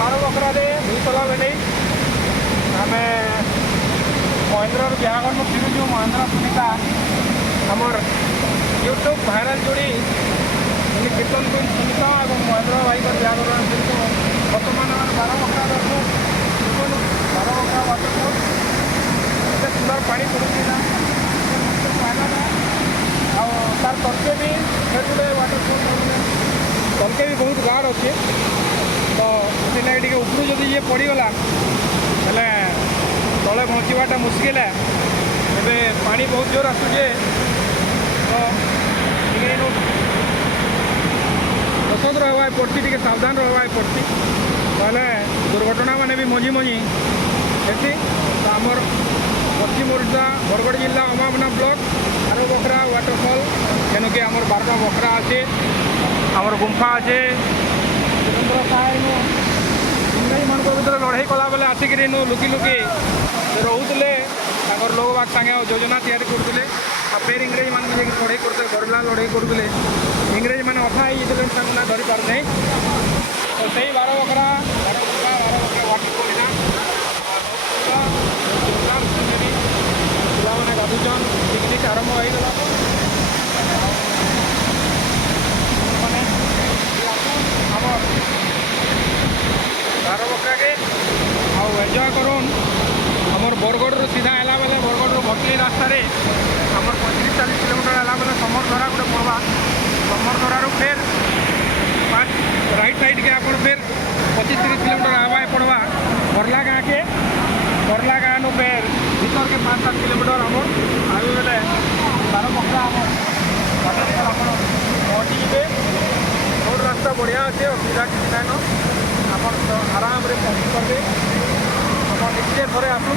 बार बकरारे भूतला बेले आम महेंद्र बिहागर फिरुचु महेंद्र सुनीता आमर यूट्यूब भाइराल जोड़ी कीर्तन कुन सुनीता और महेंद्र भाई बिहागर फिरुचु बर्तमान 12 बकरा रखू 12 बकरा वाटरफॉल एत सुंदर पानी पड़ूसी ना तार तलके भी खेलुले वाटरफॉल तलके भी बहुत गाढ़ अच्छे तो से उपरू जदि ये पड़गला हेले तले पहुँचवाटा मुस्किल है एवं पानी बहुत जोर आसुचे तो सतर्क रहा पड़ती टे सावधान रहा पड़ती ताले दुर्घटना मान भी मझी मझी हेसी तो आमर पश्चिम ओडिशा बरगढ़ जिला अमामना ब्लॉक आरो बकरा वाटरफॉल जेनके आमर 12टा बकरा अच्छे आमर गुंफा अच्छे सुरेंद्र साय इंग्रेज मान भर लड़ाई कला बेले आसिक लुकी लुकी रोते लोक बाग सागे योजना तैयारी करते फिर इंग्रेज मान लड़ाई करते गरला लड़ाई करते इंग्रेज मैंने अथा ही धरी पार नहीं तो से 12 बकरा वाटरफॉल पिला गाधुचन पिकनिक आरंभ होगा मैंने आमर 12 बकरा के एंजॉय करूँ आमर बरगढ़ सीधा है बेले बरगढ़ भटली रास्तार आमर 35-40 किलोमीटर है बेले समरधरा गोटे पड़वा समरधरार फिर राइट साइड के आप फिर 25-30 किलोमीटर आवा पड़वा बरला गाँ के बरला गाँ नु फिर भीतर के 5-7 किलोमीटर आम आगे बेले 12 बकरा आम पहुँचे रोड रास्ता बढ़िया अच्छे असुविधा किसी नाइन आप आराम से पहुँची पारे आप निश्चय थे आसू